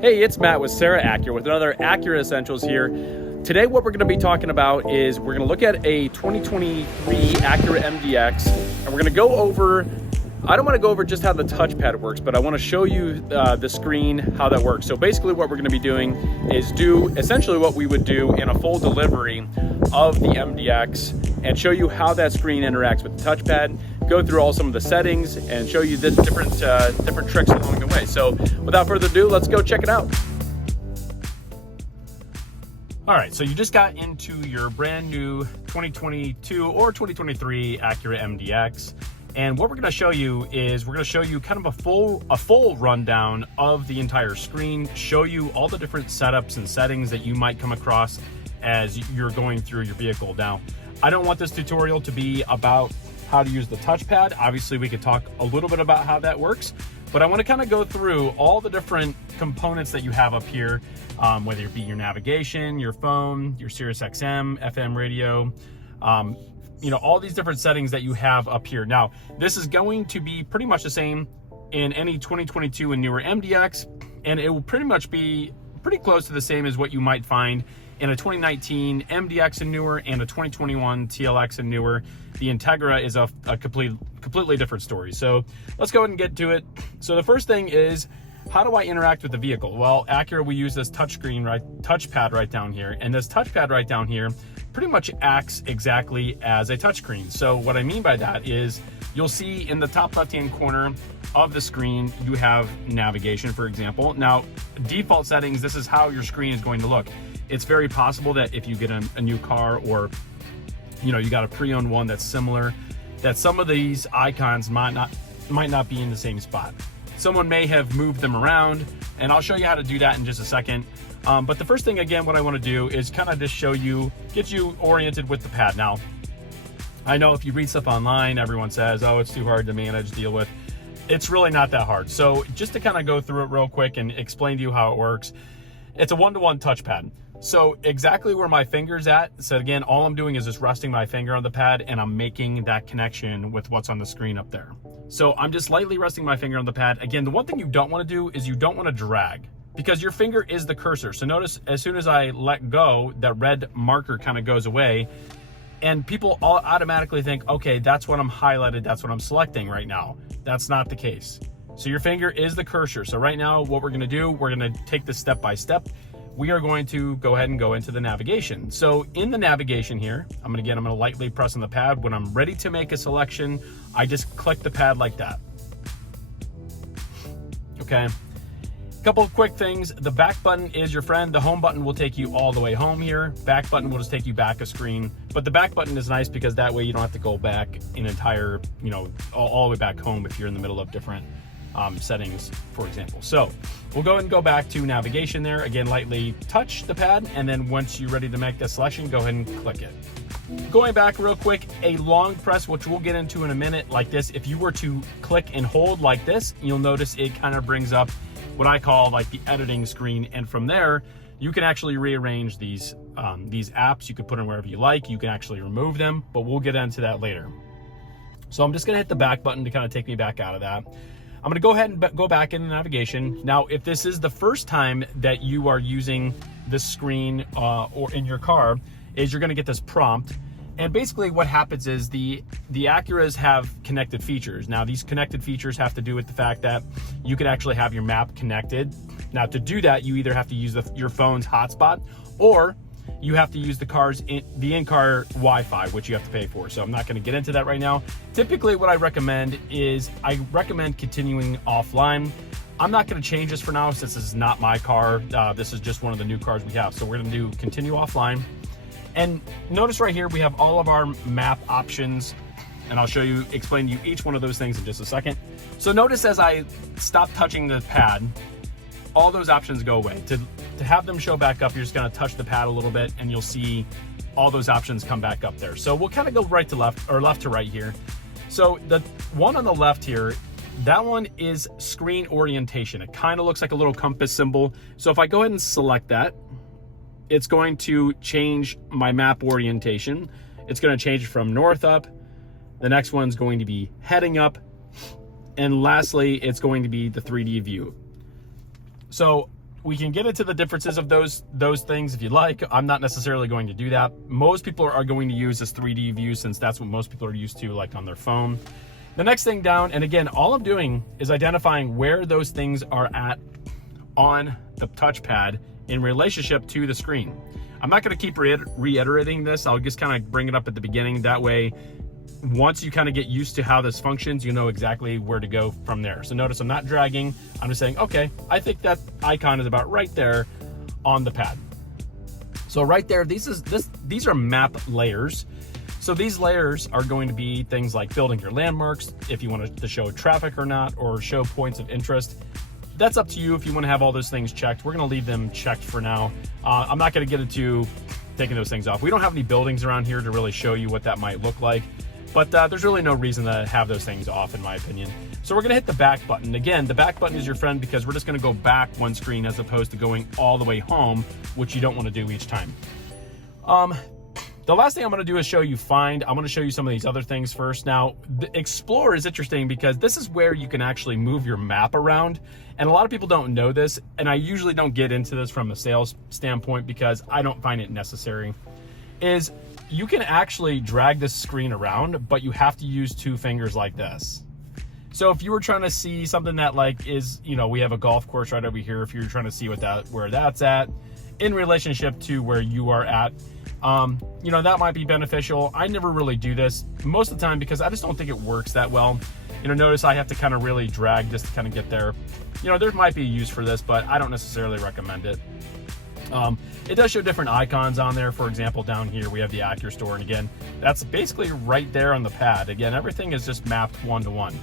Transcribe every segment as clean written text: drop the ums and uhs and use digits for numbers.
Hey, it's Matt with Serra Acura with another Acura Essentials here. Today what we're going to be talking about is we're going to look at a 2023 Acura MDX, and we're going to go over, I don't want to go over just how the touchpad works, but I want to show you the screen, how that works. So basically what we're going to be doing is do essentially what we would do in a full delivery of the MDX and show you how that screen interacts with the touchpad, go through all some of the settings and show you the different tricks along the way. So without further ado, let's go check it out. All right, so you just got into your brand new 2022 or 2023 Acura MDX. And what we're gonna show you is we're gonna show you kind of a full rundown of the entire screen, show you all the different setups and settings that you might come across as you're going through your vehicle. Now, I don't want this tutorial to be about how to use the touchpad. Obviously, we could talk a little bit about how that works, but I want to kind of go through all the different components that you have up here, whether it be your navigation, your phone, your Sirius XM, FM radio, you know, all these different settings that you have up here. Now, this is going to be pretty much the same in any 2022 and newer MDX, and it will pretty much be pretty close to the same as what you might find in a 2019 MDX and newer and a 2021 TLX and newer. The Integra is a completely different story. So let's go ahead and get to it. So the first thing is, how do I interact with the vehicle? Well, Acura, we use this touchpad right down here, and this touchpad right down here pretty much acts exactly as a touchscreen. So what I mean by that is you'll see in the top left-hand corner of the screen, you have navigation, for example. Now, default settings, this is how your screen is going to look. It's very possible that if you get a new car, or you know, you got a pre-owned one that's similar, that some of these icons might not be in the same spot. Someone may have moved them around, and I'll show you how to do that in just a second. But the first thing, again, what I want to do is kind of just show you, get you oriented with the pad. Now, I know if you read stuff online, everyone says, oh, it's too hard to manage, deal with. It's really not that hard. So just to kind of go through it real quick and explain to you how it works, it's a one-to-one touchpad. So exactly where my finger's at, so again, all I'm doing is just resting my finger on the pad and I'm making that connection with what's on the screen up there. So I'm just lightly resting my finger on the pad. Again, the one thing you don't want to do is you don't want to drag, because your finger is the cursor. So notice as soon as I let go, that red marker kind of goes away, and people all automatically think, okay, that's what I'm highlighted, that's what I'm selecting right now. That's not the case. So your finger is the cursor. So right now, what we're gonna do, we're gonna take this step by step. We are going to go ahead and go into the navigation. So in the navigation here, I'm gonna lightly press on the pad. When I'm ready to make a selection, I just click the pad like that. Okay. A couple of quick things. The back button is your friend. The home button will take you all the way home here. Back button will just take you back a screen. But the back button is nice because that way you don't have to go back an entire, you know, all the way back home if you're in the middle of different settings, for example. So we'll go ahead and go back to navigation there. Again, lightly touch the pad, and then once you're ready to make that selection, go ahead and click it. Going back real quick, a long press, which we'll get into in a minute, like this. If you were to click and hold like this, you'll notice it kind of brings up what I call like the editing screen, and from there you can actually rearrange these apps. You can put them wherever you like. You can actually remove them, but we'll get into that later. So I'm just gonna hit the back button to kind of take me back out of that. I'm gonna go ahead and go back into navigation. Now, if this is the first time that you are using this screen or in your car, is you're gonna get this prompt. And basically what happens is the Acuras have connected features. Now, these connected features have to do with the fact that you can actually have your map connected. Now, to do that, you either have to use your phone's hotspot, or you have to use the in-car Wi-Fi, which you have to pay for. So I'm not gonna get into that right now. Typically what I recommend is continuing offline. I'm not gonna change this for now since this is not my car. This is just one of the new cars we have. So we're gonna do continue offline. And notice right here, we have all of our map options, and I'll explain to you each one of those things in just a second. So notice as I stop touching the pad, all those options go away. To have them show back up, you're just gonna touch the pad a little bit and you'll see all those options come back up there. So we'll kind of go right to left, or left to right here. So the one on the left here, that one is screen orientation. It kind of looks like a little compass symbol. So if I go ahead and select that, it's going to change my map orientation. It's gonna change from north up. The next one's going to be heading up. And lastly, it's going to be the 3D view. So we can get into the differences of those things if you like. I'm not necessarily going to do that. Most people are going to use this 3D view since that's what most people are used to, like on their phone. The next thing down, and again, all I'm doing is identifying where those things are at on the touchpad in relationship to the screen. I'm not going to keep reiterating this. I'll just kind of bring it up at the beginning. That way, once you kind of get used to how this functions, you know exactly where to go from there. So notice I'm not dragging. I'm just saying, okay, I think that icon is about right there on the pad. So right there, these are map layers. So these layers are going to be things like building your landmarks, if you want to show traffic or not, or show points of interest. That's up to you if you want to have all those things checked. We're going to leave them checked for now. I'm not going to get into taking those things off. We don't have any buildings around here to really show you what that might look like. But there's really no reason to have those things off, in my opinion. So we're going to hit the back button. Again, the back button is your friend because we're just going to go back one screen as opposed to going all the way home, which you don't want to do each time. The last thing I'm going to do is show you Find. I'm going to show you some of these other things first. Now, the Explore is interesting because this is where you can actually move your map around. And a lot of people don't know this, and I usually don't get into this from a sales standpoint because I don't find it necessary, is you can actually drag this screen around, but you have to use two fingers like this. So if you were trying to see something that like is, you know, we have a golf course right over here. If you're trying to see where that's at in relationship to where you are at, you know, that might be beneficial. I never really do this most of the time because I just don't think it works that well. You know, notice I have to kind of really drag this to kind of get there. You know, there might be a use for this, but I don't necessarily recommend it. It does show different icons on there. For example, down here we have the Acura store, and again, that's basically right there on the pad. Again, everything is just mapped one-to-one.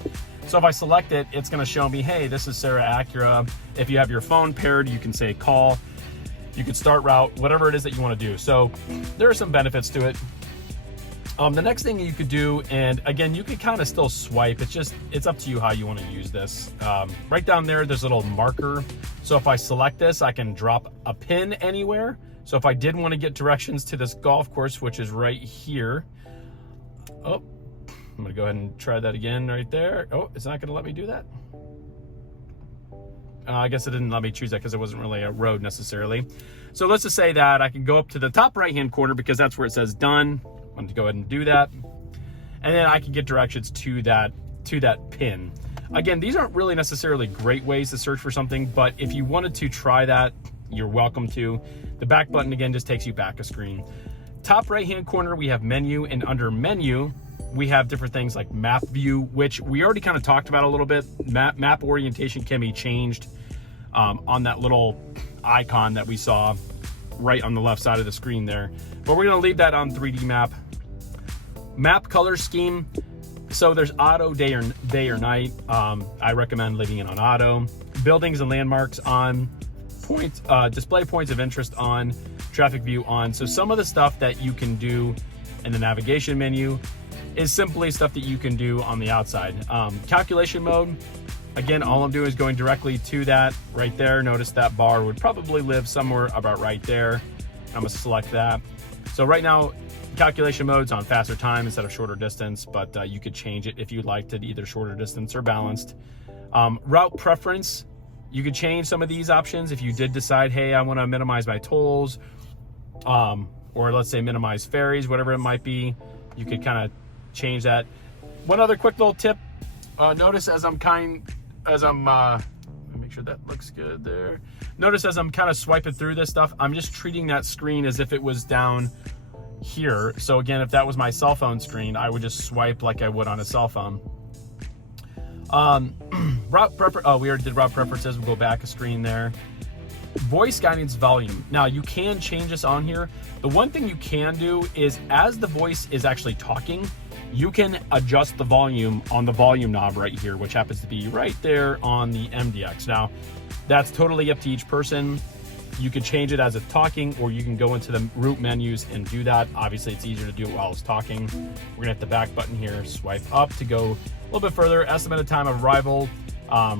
So if I select it, it's going to show me, hey, this is Serra Acura. If you have your phone paired, you can say call. You could start route, whatever it is that you want to do. So there are some benefits to it. The next thing you could do, and again, you could kind of still swipe. It's up to you how you want to use this. Right down there, there's a little marker. So if I select this, I can drop a pin anywhere. So if I did want to get directions to this golf course, which is right here. Oh, I'm going to go ahead and try that again right there. Oh, it's not going to let me do that. I guess it didn't let me choose that because it wasn't really a road necessarily. So let's just say that I can go up to the top right-hand corner because that's where it says done. I'm going to go ahead and do that. And then I can get directions to that pin. Again, these aren't really necessarily great ways to search for something, but if you wanted to try that, you're welcome to. The back button, again, just takes you back a screen. Top right-hand corner, we have menu, and under menu, we have different things like map view, which we already kind of talked about a little bit. Map orientation can be changed on that little icon that we saw right on the left side of the screen there. But we're going to leave that on 3D map. Map color scheme. So there's auto, day or night. I recommend leaving it on auto. Buildings and landmarks on. Display points of interest on. Traffic view on. So some of the stuff that you can do in the navigation menu is simply stuff that you can do on the outside. Calculation mode, again, all I'm doing is going directly to that right there. Notice that bar would probably live somewhere about right there. I'm gonna select that. So right now, calculation mode's on faster time instead of shorter distance, but you could change it if you'd like to either shorter distance or balanced. Route preference, you could change some of these options if you did decide, hey, I wanna minimize my tolls, or let's say minimize ferries, whatever it might be. You could kind of change that. One other quick little tip, notice as I'm make sure that looks good there. Notice as I'm kind of swiping through this stuff, I'm just treating that screen as if it was down here. So again, if that was my cell phone screen, I would just swipe like I would on a cell phone. Route we already did route preferences. We'll go back a screen there. Voice guidance volume. Now you can change this on here. The one thing you can do is as the voice is actually talking, you can adjust the volume on the volume knob right here, which happens to be right there on the MDX. Now, that's totally up to each person. You can change it as it's talking, or you can go into the root menus and do that. Obviously, it's easier to do it while it's talking. We're gonna hit the back button here, swipe up to go a little bit further. Estimated time of arrival,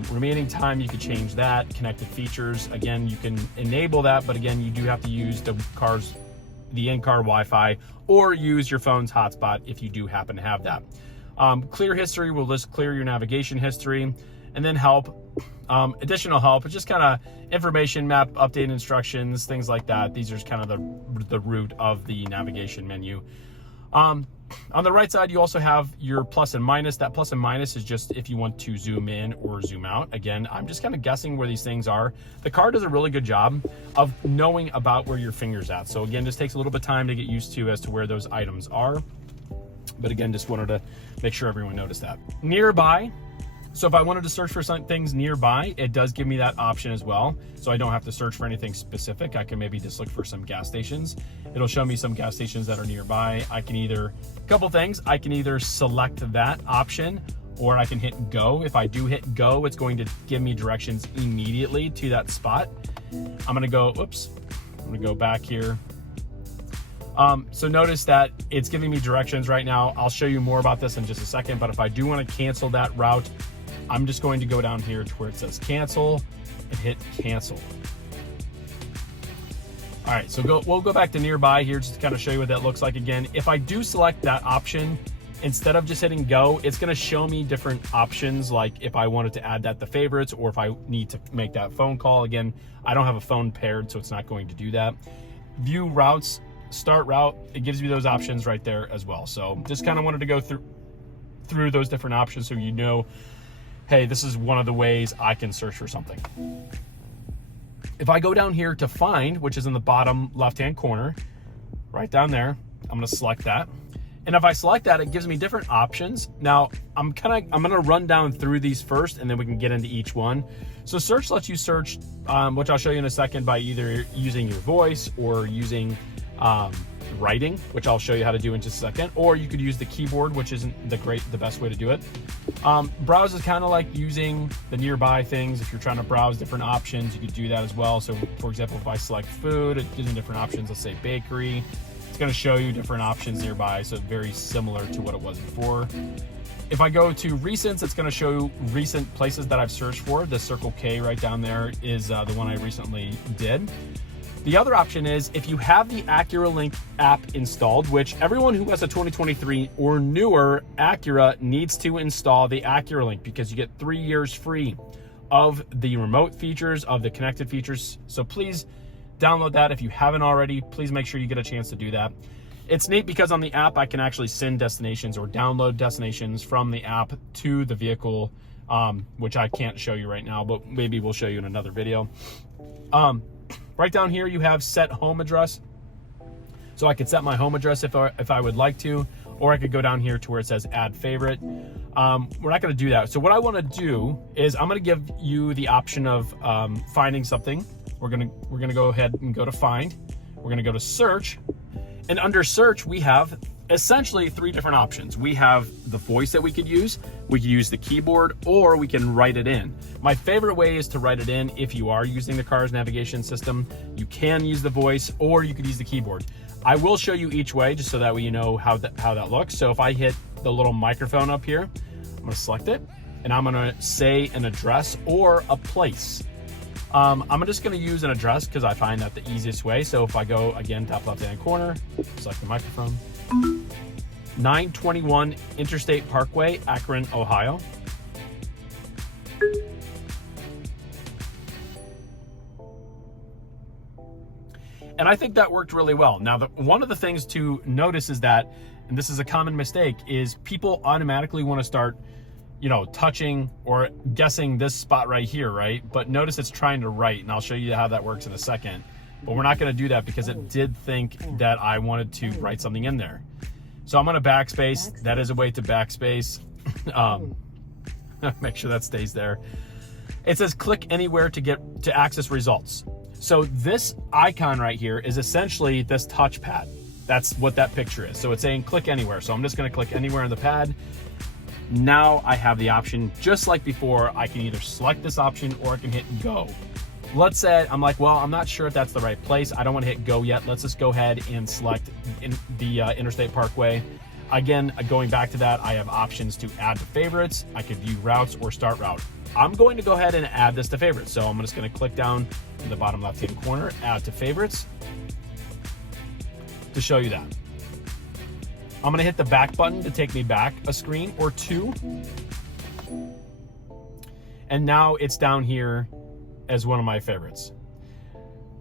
remaining time, you can change that. Connected features, again, you can enable that, but again, you do have to use the in-car Wi-Fi or use your phone's hotspot if you do happen to have that. Clear history will just clear your navigation history. and then help. Additional help, it's just kind of information, map, update instructions, things like that. These are kind of the root of the navigation menu. On the right side, you also have your plus and minus. That plus and minus is just if you want to zoom in or zoom out. Again, I'm just kind of guessing where these things are. The car does a really good job of knowing about where your finger's at. So again, just takes a little bit of time to get used to as to where those items are. But again, just wanted to make sure everyone noticed that. Nearby. So if I wanted to search for some things nearby, it does give me that option as well. So I don't have to search for anything specific. I can maybe just look for some gas stations. It'll show me some gas stations that are nearby. I can either, a couple things, I can either select that option or I can hit go. If I do hit go, it's going to give me directions immediately to that spot. I'm gonna go, oops, I'm gonna go back here. So notice that it's giving me directions right now. I'll show you more about this in just a second, but if I do want to cancel that route, I'm just going to go down here to where it says cancel and hit cancel. All right, so we'll go back to nearby here just to kind of show you what that looks like again. If I do select that option, instead of just hitting go, it's gonna show me different options, like if I wanted to add that to favorites or if I need to make that phone call. Again, I don't have a phone paired, so it's not going to do that. View routes, start route, it gives you those options right there as well. So just kind of wanted to go through those different options so you know, hey, this is one of the ways I can search for something. If I go down here to find, which is in the bottom left-hand corner, right down there, I'm gonna select that. And if I select that, it gives me different options. Now, I'm gonna run down through these first and then we can get into each one. So search lets you search, which I'll show you in a second, by either using your voice or using writing, which I'll show you how to do in just a second, or you could use the keyboard, which isn't the best way to do it. Browse is kind of like using the nearby things. If you're trying to browse different options, you could do that as well. So for example, if I select food, it gives me different options. Let's say bakery, it's going to show you different options nearby, so very similar to what it was before. If I go to recents, it's going to show recent places that I've searched for. The Circle K right down there is the one I recently did. The other option is if you have the Acura Link app installed, which everyone who has a 2023 or newer Acura needs to install the Acura Link, because you get 3 years free of the remote features, of the connected features. So please download that if you haven't already. Please make sure you get a chance to do that. It's neat because on the app, I can actually send destinations or download destinations from the app to the vehicle, which I can't show you right now, but maybe we'll show you in another video. Right down here, you have set home address. So I could set my home address if I would like to, or I could go down here to where it says add favorite. We're not gonna do that. So what I wanna do is I'm gonna give you the option of finding something. We're gonna go ahead and go to find. We're gonna go to search. And under search, we have essentially 3 different options. We have the voice that we could use the keyboard, or we can write it in. My favorite way is to write it in. If you are using the car's navigation system, you can use the voice, or you could use the keyboard. I will show you each way just so that way you know how that looks. So if I hit the little microphone up here, I'm gonna select it, and I'm gonna say an address or a place. I'm just gonna use an address because I find that the easiest way. So if I go, again, top left-hand corner, select the microphone, 921 Interstate Parkway, Akron, Ohio. And I think that worked really well. Now, one of the things to notice is that, and this is a common mistake, is people automatically want to start, touching or guessing this spot right here, right? But notice it's trying to write, and I'll show you how that works in a second. But we're not going to do that because it did think that I wanted to write something in there. So I'm going to backspace. That is a way to backspace. Make sure that stays there. It says click anywhere to access results. So this icon right here is essentially this touchpad. That's what that picture is. So it's saying click anywhere. So I'm just going to click anywhere on the pad. Now I have the option, just like before. I can either select this option or I can hit go. Let's say I'm like, well, I'm not sure if that's the right place. I don't want to hit go yet. Let's just go ahead and select the Interstate Parkway. Again, going back to that, I have options to add to favorites. I could view routes or start route. I'm going to go ahead and add this to favorites. So I'm just going to click down in the bottom left-hand corner, add to favorites, to show you that. I'm going to hit the back button to take me back a screen or two. And now it's down here as one of my favorites.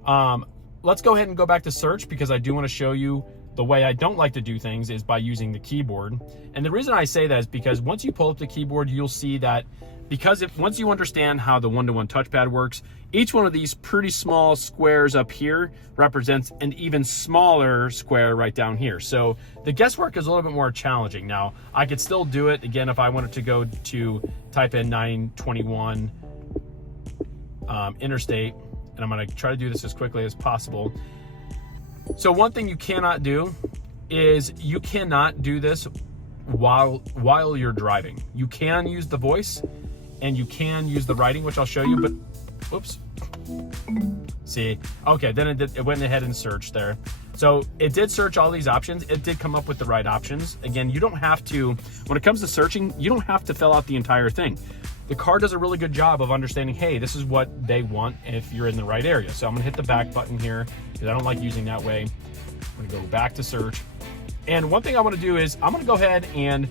Let's go ahead and go back to search, because I do want to show you the way I don't like to do things is by using the keyboard. And the reason I say that is because once you pull up the keyboard, you'll see that once you understand how the one-to-one touchpad works, each one of these pretty small squares up here represents an even smaller square right down here. So the guesswork is a little bit more challenging. Now, I could still do it again if I wanted to go to type in 921 interstate, and I'm going to try to do this as quickly as possible. So one thing you cannot do is you cannot do this while you're driving. You can use the voice and you can use the writing, which I'll show you, but whoops. See, okay, then it went ahead and searched there. So it did search all these options. It did come up with the right options. Again, you don't have to, when it comes to searching, you don't have to fill out the entire thing. The car does a really good job of understanding, hey, this is what they want if you're in the right area. So I'm gonna hit the back button here because I don't like using that way. I'm gonna go back to search. And one thing I wanna do is I'm gonna go ahead and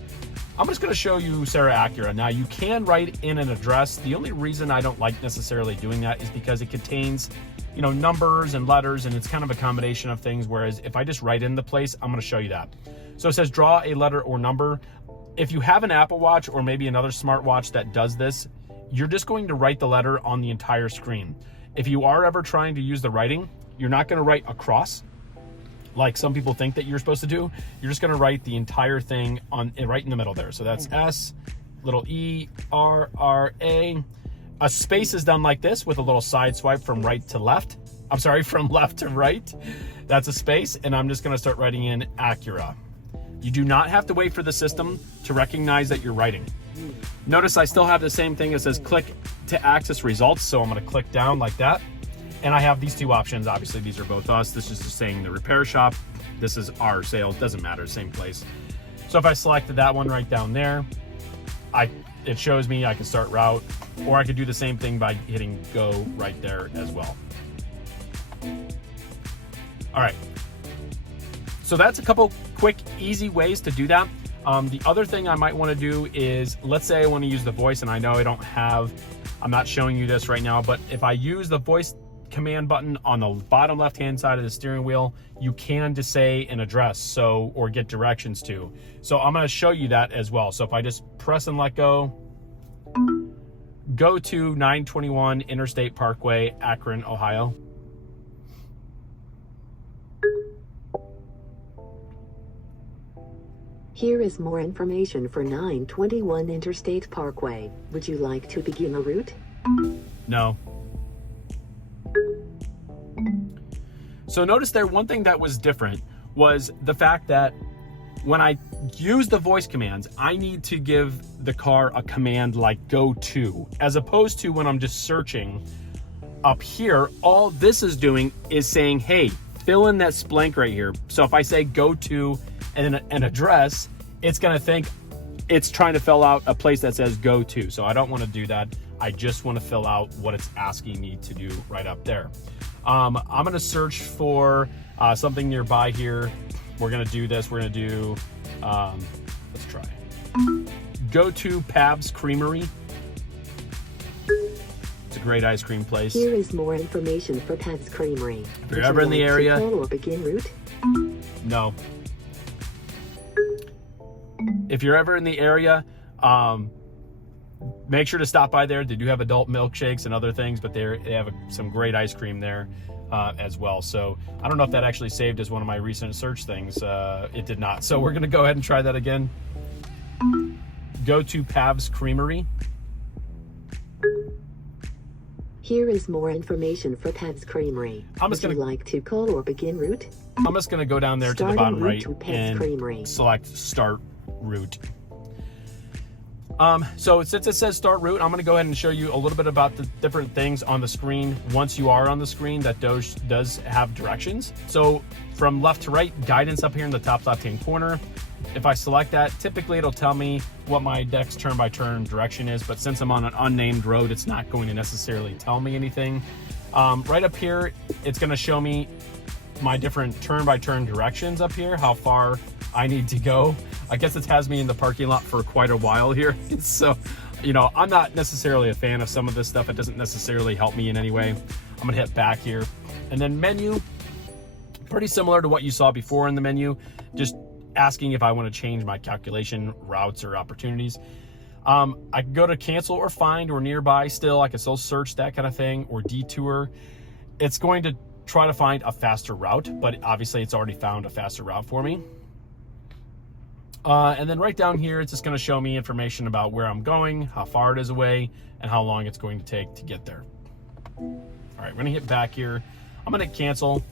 I'm just gonna show you Serra Acura. Now you can write in an address. The only reason I don't like necessarily doing that is because it contains, you know, numbers and letters, and it's kind of a combination of things. Whereas if I just write in the place, I'm gonna show you that. So it says draw a letter or number. If you have an Apple Watch or maybe another smartwatch that does this, you're just going to write the letter on the entire screen. If you are ever trying to use the writing, you're not going to write across like some people think that you're supposed to do. You're just going to write the entire thing right in the middle there. So that's S, little E, R, R, A. A space is done like this with a little side swipe from right to left. I'm sorry, from left to right. That's a space. And I'm just going to start writing in Acura. You do not have to wait for the system to recognize that you're writing. Notice I still have the same thing that says click to access results. So I'm going to click down like that. And I have these two options. Obviously, these are both us. This is just saying the repair shop. This is our sales. Doesn't matter, same place. So if I selected that one right down there, it shows me I can start route, or I could do the same thing by hitting go right there as well. All right. So that's a couple quick, easy ways to do that. The other thing I might want to do is, let's say I want to use the voice, and I know I'm not showing you this right now, but if I use the voice command button on the bottom left-hand side of the steering wheel, you can just say an address, or get directions to. So I'm going to show you that as well. So if I just press and let go to 921 Interstate Parkway, Akron, Ohio. Here is more information for 921 Interstate Parkway. Would you like to begin the route? No. So notice there, one thing that was different was the fact that when I use the voice commands, I need to give the car a command like go to, as opposed to when I'm just searching up here, all this is doing is saying, hey, fill in that blank right here. So if I say go to an address, it's going to think it's trying to fill out a place that says go to. So I don't want to do that. I just want to fill out what it's asking me to do right up there. I'm going to search for something nearby here. We're going to do this. We're going to do, let's try. Go to Pab's Creamery. It's a great ice cream place. Here is more information for Pab's Creamery. If you're ever in the area. Or begin route? No. If you're ever in the area, make sure to stop by there. They do have adult milkshakes and other things, but they have some great ice cream there as well. So I don't know if that actually saved as one of my recent search things. It did not. So we're going to go ahead and try that again. Go to Pab's Creamery. Here is more information for Pab's Creamery. Would you like to call or begin route? I'm just going to go down there to the bottom right and Creamery. Select start route. So since it says start route, I'm going to go ahead and show you a little bit about the different things on the screen. Once you are on the screen, that does have directions. So from left to right, guidance up here in the top left-hand corner. If I select that, typically it'll tell me what my next turn-by-turn direction is, but since I'm on an unnamed road, it's not going to necessarily tell me anything. Right up here, it's going to show me my different turn-by-turn directions up here, how far I need to go. I guess it has me in the parking lot for quite a while here. So you know, I'm not necessarily a fan of some of this stuff. It doesn't necessarily help me in any way. I'm gonna hit back here, and then menu, pretty similar to what you saw before in the menu, just asking if I want to change my calculation routes or opportunities. I can go to cancel or find or nearby still. I can still search that kind of thing, or detour. It's going to try to find a faster route, but obviously it's already found a faster route for me. And then right down here, it's just going to show me information about where I'm going, how far it is away, and how long it's going to take to get there. All right, we're going to hit back here. I'm going to cancel.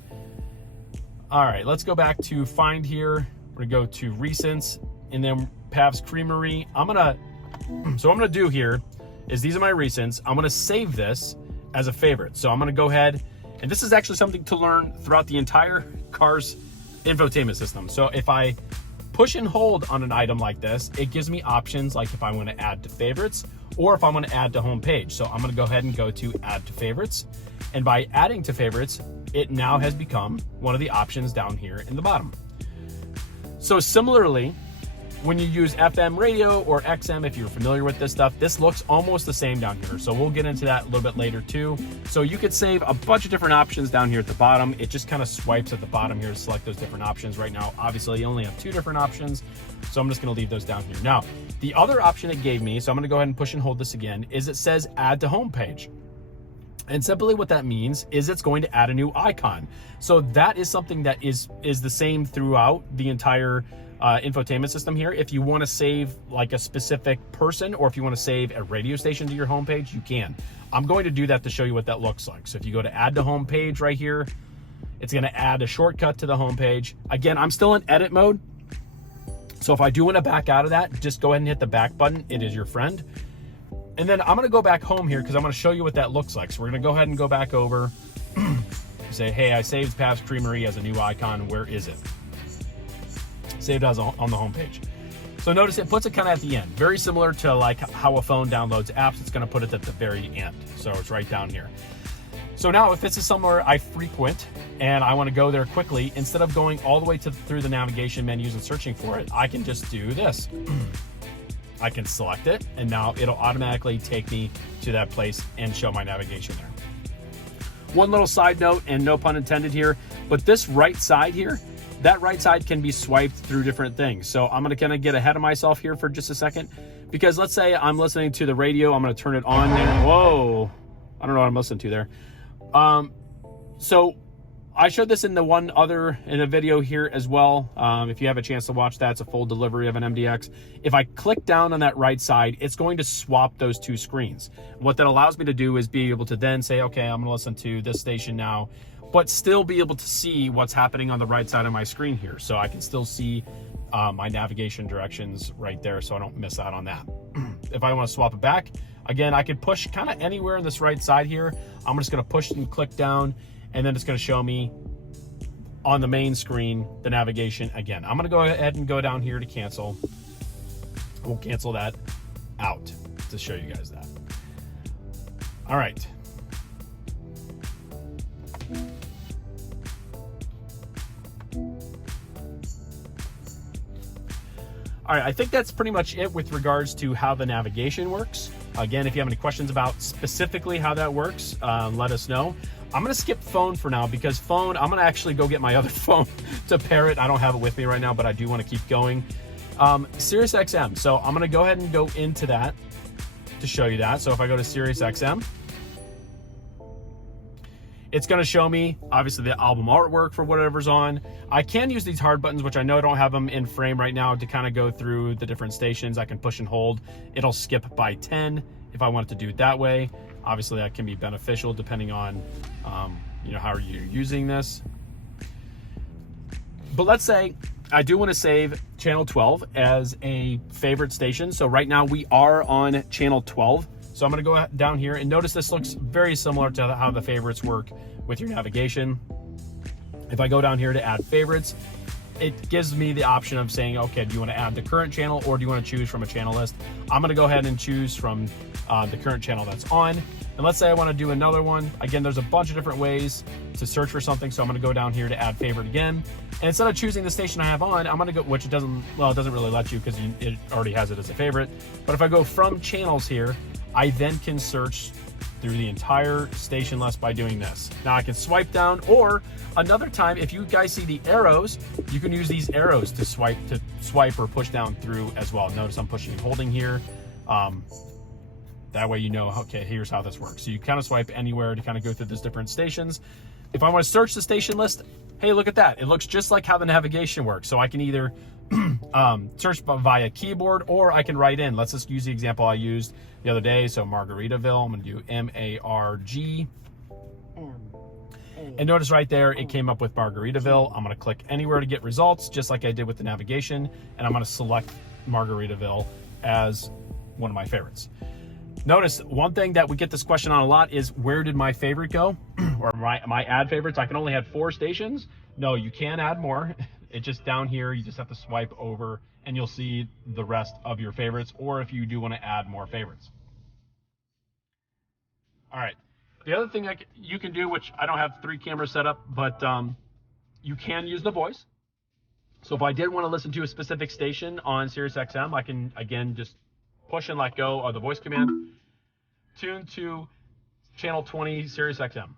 All right, let's go back to find here. We're going to go to recents, and then Pav's Creamery. So what I'm going to do here is, these are my recents. I'm going to save this as a favorite. So I'm going to go ahead, and this is actually something to learn throughout the entire car's infotainment system. So if I push and hold on an item like this, it gives me options like if I want to add to favorites or if I want to add to home page. So I'm going to go ahead and go to add to favorites. And by adding to favorites, it now has become one of the options down here in the bottom. So similarly, when you use FM radio or XM, if you're familiar with this stuff, this looks almost the same down here. So we'll get into that a little bit later too. So you could save a bunch of different options down here at the bottom. It just kind of swipes at the bottom here to select those different options. Right now, obviously you only have 2 different options. So I'm just gonna leave those down here. Now, the other option it gave me, so I'm gonna go ahead and push and hold this again, is it says add to home page. And simply what that means is it's going to add a new icon. So that is something that is the same throughout the entire infotainment system here. If you want to save like a specific person, or if you want to save a radio station to your homepage, you can. I'm going to do that to show you what that looks like. So if you go to add to homepage right here, it's going to add a shortcut to the homepage. Again, I'm still in edit mode. So if I do want to back out of that, just go ahead and hit the back button. It is your friend. And then I'm going to go back home here because I'm going to show you what that looks like. So we're going to go ahead and go back over. Say, hey, I saved Pav's Creamery as a new icon. Where is it? Saved as on the home page. So notice it puts it kind of at the end. Very similar to like how a phone downloads apps. It's going to put it at the very end. So it's right down here. So now if this is somewhere I frequent and I want to go there quickly, instead of going all the way through the navigation menus and searching for it, I can just do this. I can select it, and now it'll automatically take me to that place and show my navigation there. One little side note, and no pun intended here, but this right side here, that right side can be swiped through different things. So I'm gonna kind of get ahead of myself here for just a second, because let's say I'm listening to the radio, I'm gonna turn it on there. Whoa, I don't know what I'm listening to there. So I showed this in a video here as well. If you have a chance to watch that, it's a full delivery of an MDX. If I click down on that right side, it's going to swap those 2 screens. What that allows me to do is be able to then say, okay, I'm gonna listen to this station now, but still be able to see what's happening on the right side of my screen here. So I can still see my navigation directions right there, so I don't miss out on that. If I wanna swap it back, again, I can push kind of anywhere on this right side here. I'm just gonna push and click down, and then it's going to show me on the main screen the navigation again. I'm going to go ahead and go down here to cancel. We'll cancel that out to show you guys that. All right. All right, I think that's pretty much it with regards to how the navigation works. Again, if you have any questions about specifically how that works, let us know. I'm gonna skip phone for now, because phone, I'm gonna actually go get my other phone to pair it. I don't have it with me right now, but I do wanna keep going. Sirius XM, so I'm gonna go ahead and go into that to show you that. So if I go to Sirius XM, it's gonna show me, obviously, the album artwork for whatever's on. I can use these hard buttons, which I know I don't have them in frame right now, to kind of go through the different stations. I can push and hold. It'll skip by 10 if I wanted to do it that way. Obviously, that can be beneficial depending on how you're using this. But let's say I do want to save channel 12 as a favorite station. So right now we are on channel 12. So I'm going to go down here, and notice this looks very similar to how the favorites work with your navigation. If I go down here to add favorites, it gives me the option of saying, okay, do you want to add the current channel, or do you want to choose from a channel list? I'm going to go ahead and choose from the current channel that's on. And let's say I want to do another one. Again, there's a bunch of different ways to search for something. So I'm going to go down here to add favorite again. And instead of choosing the station I have on, I'm going to go, which it doesn't really let you because it already has it as a favorite. But if I go from channels here, I then can search through the entire station list by doing this. Now I can swipe down, or another time, if you guys see the arrows, you can use these arrows to swipe or push down through as well. Notice I'm pushing and holding here. That way you know, okay, here's how this works. So you kind of swipe anywhere to kind of go through these different stations. If I want to search the station list, hey, look at that. It looks just like how the navigation works. So I can either search via keyboard, or I can write in. Let's just use the example I used the other day. So Margaritaville, I'm going to do M-A-R-G. And notice right there, it came up with Margaritaville. I'm going to click anywhere to get results, just like I did with the navigation. And I'm going to select Margaritaville as one of my favorites. Notice one thing that we get this question on a lot is, where did my favorite go? Or my add favorites. I can only add 4 stations. No, you can add more. It's just down here, you just have to swipe over and you'll see the rest of your favorites, or if you do want to add more favorites. All right, the other thing you can do, which I don't have 3 cameras set up, but you can use the voice. So if I did want to listen to a specific station on Sirius XM, I can, again, just push and let go of the voice command, tune to channel 20 Sirius XM.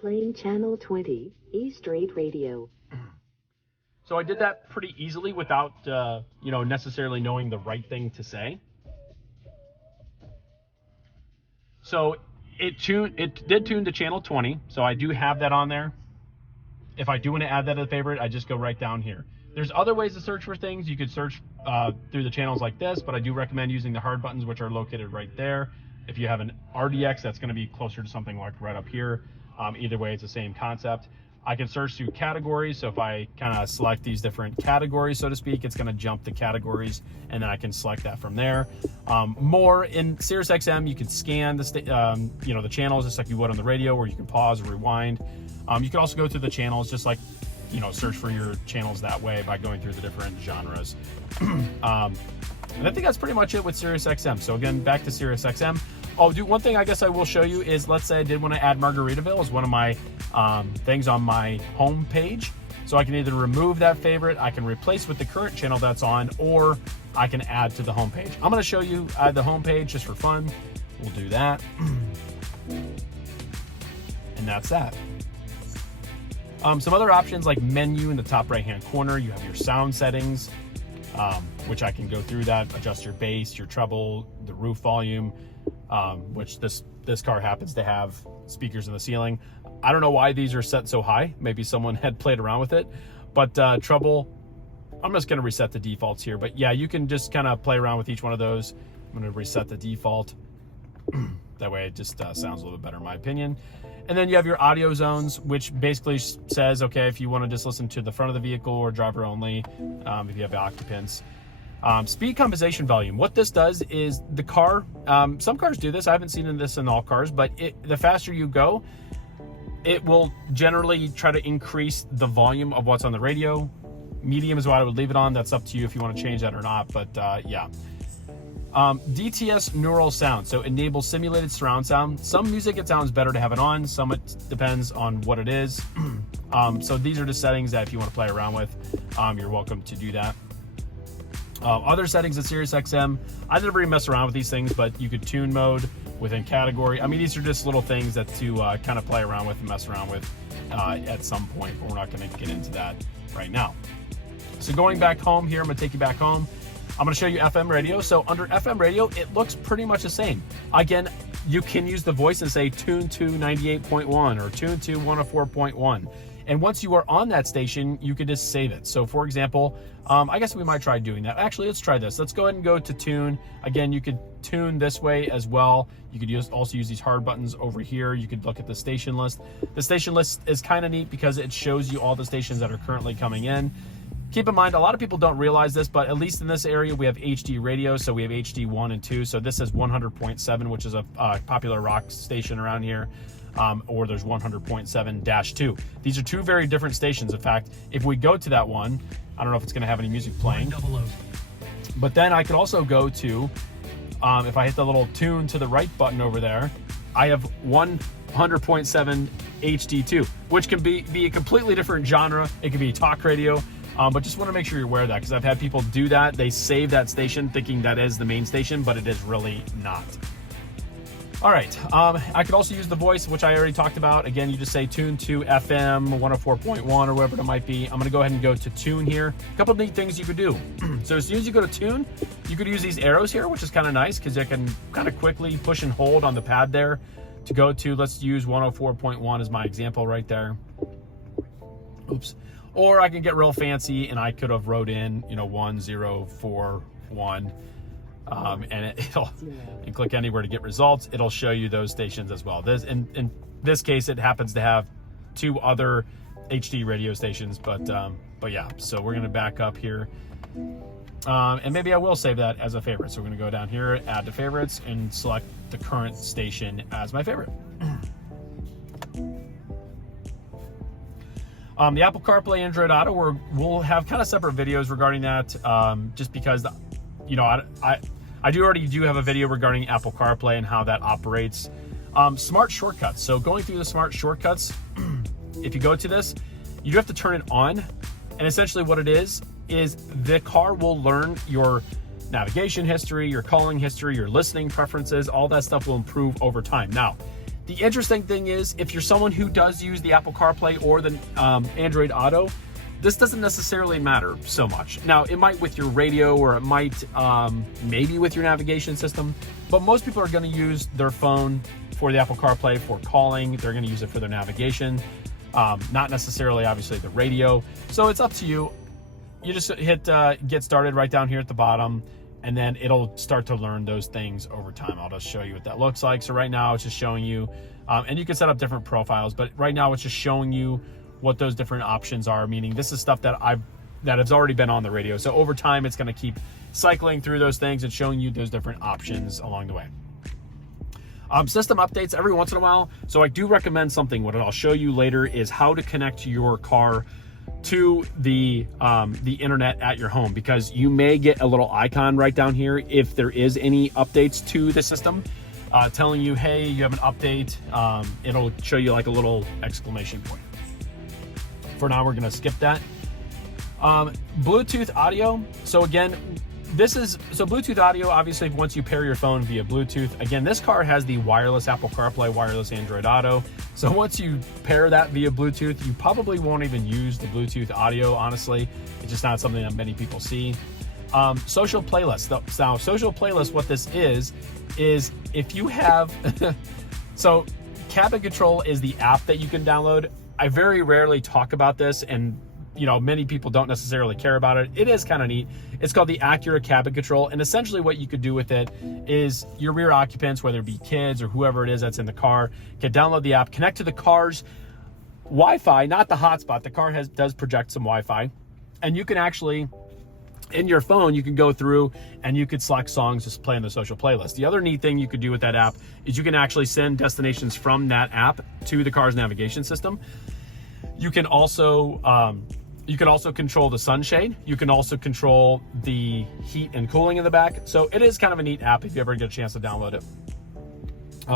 Playing channel 20, E Street Radio. So I did that pretty easily without, necessarily knowing the right thing to say. So it did tune to channel 20, so I do have that on there. If I do want to add that to the favorite, I just go right down here. There's other ways to search for things. You could search through the channels like this, but I do recommend using the hard buttons, which are located right there. If you have an RDX, that's going to be closer to something like right up here. Either way, it's the same concept. I can search through categories. So if I kind of select these different categories, so to speak, it's going to jump the categories, and then I can select that from there. More in Sirius XM, you can scan the channels just like you would on the radio, where you can pause or rewind. You can also go through the channels, just like, search for your channels that way by going through the different genres. And I think that's pretty much it with Sirius XM. So again, back to Sirius XM. Oh, one thing I guess I will show you is, let's say I did want to add Margaritaville as one of my things on my home page. So I can either remove that favorite, I can replace with the current channel that's on, or I can add to the home page. I'm going to show you the home page just for fun. We'll do that. And that's that. Some other options like menu in the top right hand corner, you have your sound settings, which I can go through that, adjust your bass, your treble, the roof volume, which this car happens to have speakers in the ceiling. I don't know why these are set so high. Maybe someone had played around with it, but treble, I'm just going to reset the defaults here. But yeah, you can just kind of play around with each one of those. I'm going to reset the default. That way it just sounds a little bit better in my opinion. And then you have your audio zones, which basically says, okay, if you want to just listen to the front of the vehicle or driver only, if you have occupants. Speed compensation volume. What this does is the car, some cars do this. I haven't seen this in all cars, but the faster you go, it will generally try to increase the volume of what's on the radio. Medium is what I would leave it on. That's up to you if you want to change that or not, but yeah. DTS neural sound, so enable simulated surround sound. Some music, it sounds better to have it on, some it depends on what it is. So these are the settings that if you want to play around with, you're welcome to do that. Other settings at Sirius XM, I never really mess around with these things, but you could tune mode within category. I mean, these are just little things that to kind of play around with and mess around with at some point, but we're not going to get into that right now. So going back home here, I'm going to take you back home. I'm going to show you FM radio. So under FM radio, it looks pretty much the same. Again, you can use the voice and say tune to 98.1 or tune to 104.1. And once you are on that station, you can just save it. So for example, I guess we might try doing that. Actually, let's try this. Let's go ahead and go to tune. Again, you could tune this way as well. You could also use these hard buttons over here. You could look at the station list. The station list is kind of neat because it shows you all the stations that are currently coming in. Keep in mind, a lot of people don't realize this, but at least in this area, we have HD radio. So we have HD 1 and 2. So this is 100.7, which is a popular rock station around here. Or there's 100.7-2. These are two very different stations. In fact, if we go to that one, I don't know if it's going to have any music playing. But then I could also go to, if I hit the little tune to the right button over there, I have 100.7 HD2, which can be a completely different genre. It could be talk radio, but just want to make sure you're aware of that, because I've had people do that. They save that station thinking that is the main station, but it is really not. All right, I could also use the voice, which I already talked about. Again, you just say tune to FM 104.1 or whatever it might be. I'm gonna go ahead and go to tune here. A couple of neat things you could do. So as soon as you go to tune, you could use these arrows here, which is kind of nice because you can kind of quickly push and hold on the pad there to go to. Let's use 104.1 as my example right there. Oops. Or I can get real fancy and I could have wrote in, 1041. And it'll, and click anywhere to get results. It'll show you those stations as well. In this case, it happens to have 2 other HD radio stations, but yeah. So we're gonna back up here, and maybe I will save that as a favorite. So we're gonna go down here, add to favorites, and select the current station as my favorite. The Apple CarPlay, Android Auto, we'll have kind of separate videos regarding that, just because, I already do have a video regarding Apple CarPlay and how that operates. Smart shortcuts. So going through the smart shortcuts, if you go to this, you do have to turn it on. And essentially what it is the car will learn your navigation history, your calling history, your listening preferences. All that stuff will improve over time. Now, the interesting thing is, if you're someone who does use the Apple CarPlay or the Android Auto, this doesn't necessarily matter so much. Now, it might with your radio, or it might maybe with your navigation system, but most people are gonna use their phone for the Apple CarPlay for calling. They're gonna use it for their navigation, not necessarily, obviously, the radio. So it's up to you. You just hit get started right down here at the bottom, and then it'll start to learn those things over time. I'll just show you what that looks like. So right now it's just showing you, and you can set up different profiles, but right now it's just showing you what those different options are, meaning this is stuff that has already been on the radio. So over time, it's going to keep cycling through those things and showing you those different options along the way. System updates every once in a while. So I do recommend something. What I'll show you later is how to connect your car to the internet at your home, because you may get a little icon right down here if there is any updates to the system, telling you, hey, you have an update. It'll show you like a little exclamation point. For now, we're gonna skip that. Bluetooth audio. So again, Bluetooth audio, obviously, once you pair your phone via Bluetooth, again, this car has the wireless Apple CarPlay, wireless Android Auto. So once you pair that via Bluetooth, you probably won't even use the Bluetooth audio, honestly. It's just not something that many people see. Social playlists. Now, social playlist, what this is if you have, so Cabin Control is the app that you can download. I very rarely talk about this, and many people don't necessarily care about it. It is kind of neat. It's called the Acura Cabin Control, and essentially what you could do with it is your rear occupants, whether it be kids or whoever it is that's in the car, can download the app, connect to the car's Wi-Fi, not the hotspot. The car does project some Wi-Fi, and you can actually, in your phone, you can go through and you could select songs to play in the social playlist. The other neat thing you could do with that app is you can actually send destinations from that app to the car's navigation system. You can also control the sunshade. You can also control the heat and cooling in the back. So it is kind of a neat app if you ever get a chance to download it.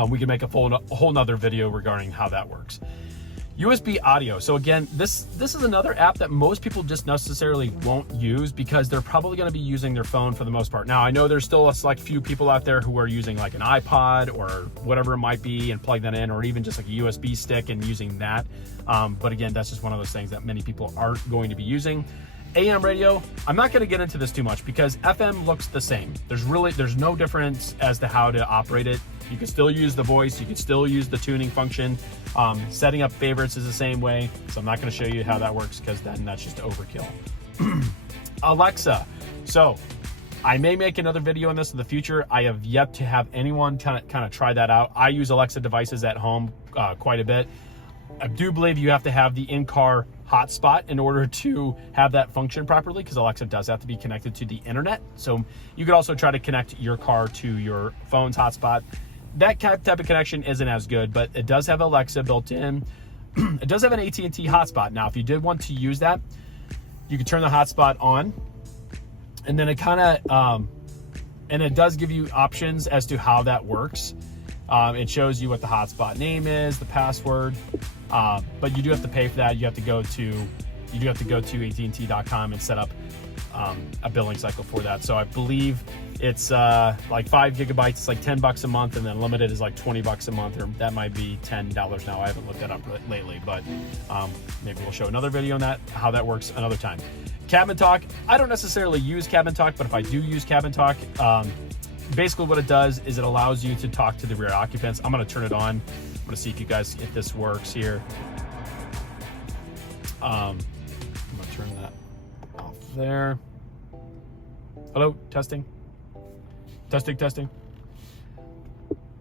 We can make a whole nother video regarding how that works. USB audio. So again, this is another app that most people just necessarily won't use because they're probably going to be using their phone for the most part. Now, I know there's still a select few people out there who are using like an iPod or whatever it might be and plug that in, or even just like a USB stick and using that. But again, that's just one of those things that many people aren't going to be using. AM radio, I'm not going to get into this too much because FM looks the same. There's no difference as to how to operate it. You can still use the voice, you can still use the tuning function. Setting up favorites is the same way, so I'm not going to show you how that works because then that's just overkill. Alexa. So I may make another video on this in the future. I have yet to have anyone kind of try that out. I use Alexa devices at home quite a bit. I do believe you have to have the in-car hotspot in order to have that function properly, because Alexa does have to be connected to the internet. So you could also try to connect your car to your phone's hotspot. That type of connection isn't as good, but it does have Alexa built in. It does have an AT&T Hotspot. Now, if you did want to use that, you could turn the hotspot on, And then it kind of, and it does give you options as to how that works. It shows you what the hotspot name is, the password, but you do have to pay for that. You do have to go to AT&T.com and set up a billing cycle for that. So I believe it's like 5 gigabytes, it's like $10 a month, and then limited is like $20 a month, or that might be $10 now. I haven't looked that up lately, but maybe we'll show another video on that, how that works another time. Cabin talk, I don't necessarily use cabin talk, but if I do use cabin talk, basically what it does is it allows you to talk to the rear occupants. I'm going to turn it on. I'm going to see if this works here. I'm going to turn that off there. Hello, testing. Testing.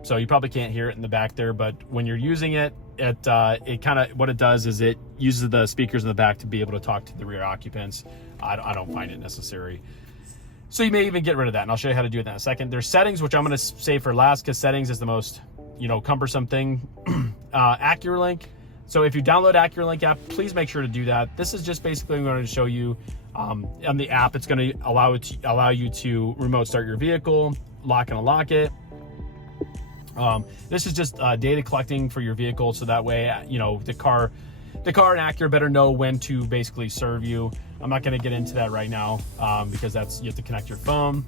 So you probably can't hear it in the back there, but when you're using it, it kind of, what it does is it uses the speakers in the back to be able to talk to the rear occupants. I don't find it necessary. So you may even get rid of that, and I'll show you how to do it in a second. There's settings, which I'm going to save for last, because settings is the most, cumbersome thing. Acura Link. So if you download Acura Link app, please make sure to do that. This is just basically going to show you on the app. It's going to allow you to remote start your vehicle, lock and unlock it. This is just data collecting for your vehicle, so that way, the car and Acura better know when to basically serve you. I'm not going to get into that right now because you have to connect your phone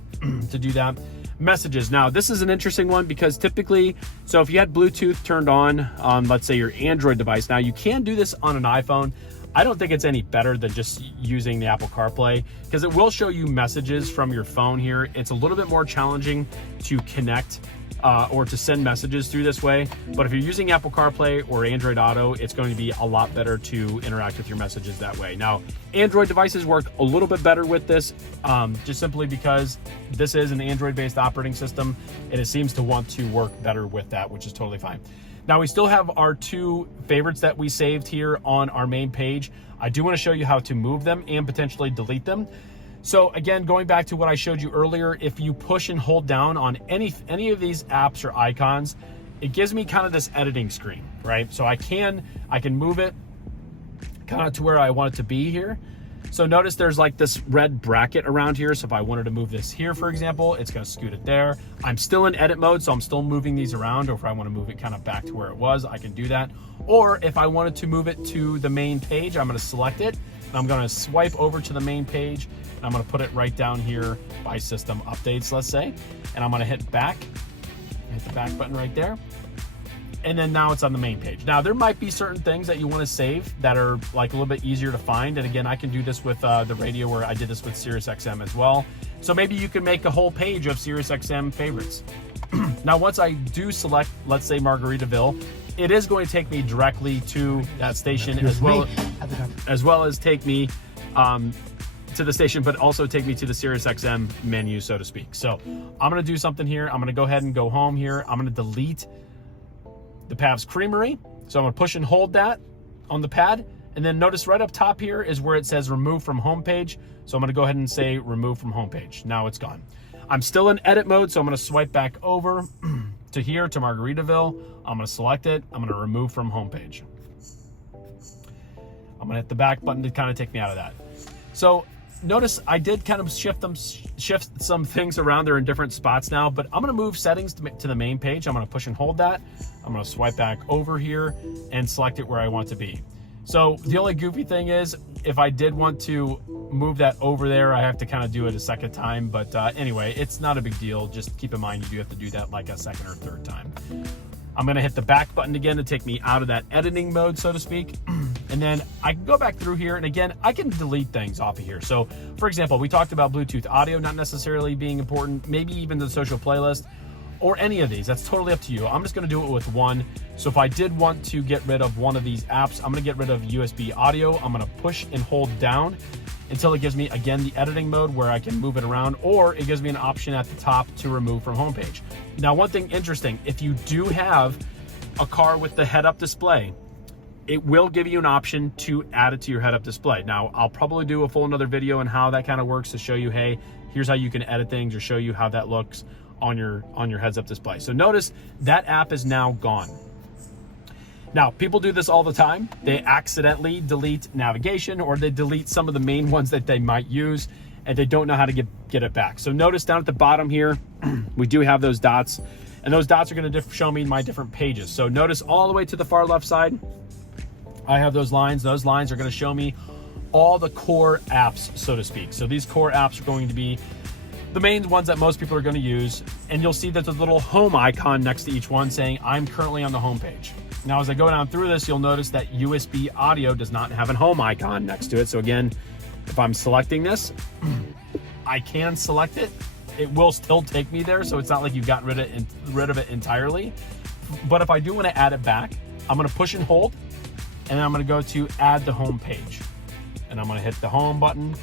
to do that. Messages. Now, this is an interesting one because typically, so if you had Bluetooth turned on, let's say your Android device, now you can do this on an iPhone. I don't think it's any better than just using the Apple CarPlay, because it will show you messages from your phone here. It's a little bit more challenging to connect or to send messages through this way. But if you're using Apple CarPlay or Android Auto, it's going to be a lot better to interact with your messages that way. Now, Android devices work a little bit better with this, just simply because this is an Android-based operating system, and it seems to want to work better with that, which is totally fine. Now, we still have our 2 favorites that we saved here on our main page. I do want to show you how to move them and potentially delete them. So again, going back to what I showed you earlier, if you push and hold down on any of these apps or icons, it gives me kind of this editing screen, right? So I can move it kind of to where I want it to be here. So notice there's like this red bracket around here. So if I wanted to move this here, for example, it's going to scoot it there. I'm still in edit mode, so I'm still moving these around. Or if I want to move it kind of back to where it was, I can do that. Or if I wanted to move it to the main page, I'm going to select it. And I'm going to swipe over to the main page. And I'm going to put it right down here by system updates, let's say. And I'm going to hit back. Hit the back button right there. And then now it's on the main page. Now, there might be certain things that you want to save that are like a little bit easier to find. And again, I can do this with the radio, where I did this with Sirius XM as well. So maybe you can make a whole page of Sirius XM favorites. Now, once I do select, let's say Margaritaville, it is going to take me directly to that station, as well as take me to the station, but also take me to the Sirius XM menu, so to speak. So I'm going to do something here. I'm going to go ahead and go home here. I'm going to delete the Pabst Creamery. So I'm going to push and hold that on the pad. And then notice right up top here is where it says remove from homepage. So I'm going to go ahead and say remove from homepage. Now it's gone. I'm still in edit mode, so I'm going to swipe back over to here, to Margaritaville. I'm going to select it. I'm going to remove from homepage. I'm going to hit the back button to kind of take me out of that. So notice I did kind of shift some things around there in different spots now, but I'm going to move settings to the main page. I'm going to push and hold that. I'm going to swipe back over here and select it where I want it to be. So the only goofy thing is, if I did want to move that over there, I have to kind of do it a second time. But anyway, it's not a big deal. Just keep in mind, you do have to do that like a second or third time. I'm going to hit the back button again to take me out of that editing mode, so to speak. And then I can go back through here, and again, I can delete things off of here. So for example, we talked about Bluetooth audio not necessarily being important, maybe even the social playlist, or any of these. That's totally up to you. I'm just going to do it with one. So if I did want to get rid of one of these apps, I'm going to get rid of USB audio. I'm going to push and hold down until it gives me, again, the editing mode where I can move it around, or it gives me an option at the top to remove from homepage. Now, one thing interesting, if you do have a car with the head-up display, it will give you an option to add it to your head-up display. Now, I'll probably do a full another video on how that kind of works to show you, hey, here's how you can edit things, or show you how that looks on your heads-up display. So notice that app is now gone. Now, people do this all the time. They accidentally delete navigation, or they delete some of the main ones that they might use. and they don't know how to get it back. So notice down at the bottom here, we do have those dots, and those dots are going to show me my different pages. So notice all the way to the far left side, I have those lines. Those lines are going to show me all the core apps, so to speak. So these core apps are going to be the main ones that most people are going to use. And you'll see that there's a little home icon next to each one saying, I'm currently on the home page. Now, as I go down through this, you'll notice that USB audio does not have a home icon next to it. So again, if I'm selecting this, I can select it. It will still take me there. So it's not like you've gotten rid of it entirely. But if I do want to add it back, I'm going to push and hold, and then I'm going to go to add the home page. And I'm going to hit the home button.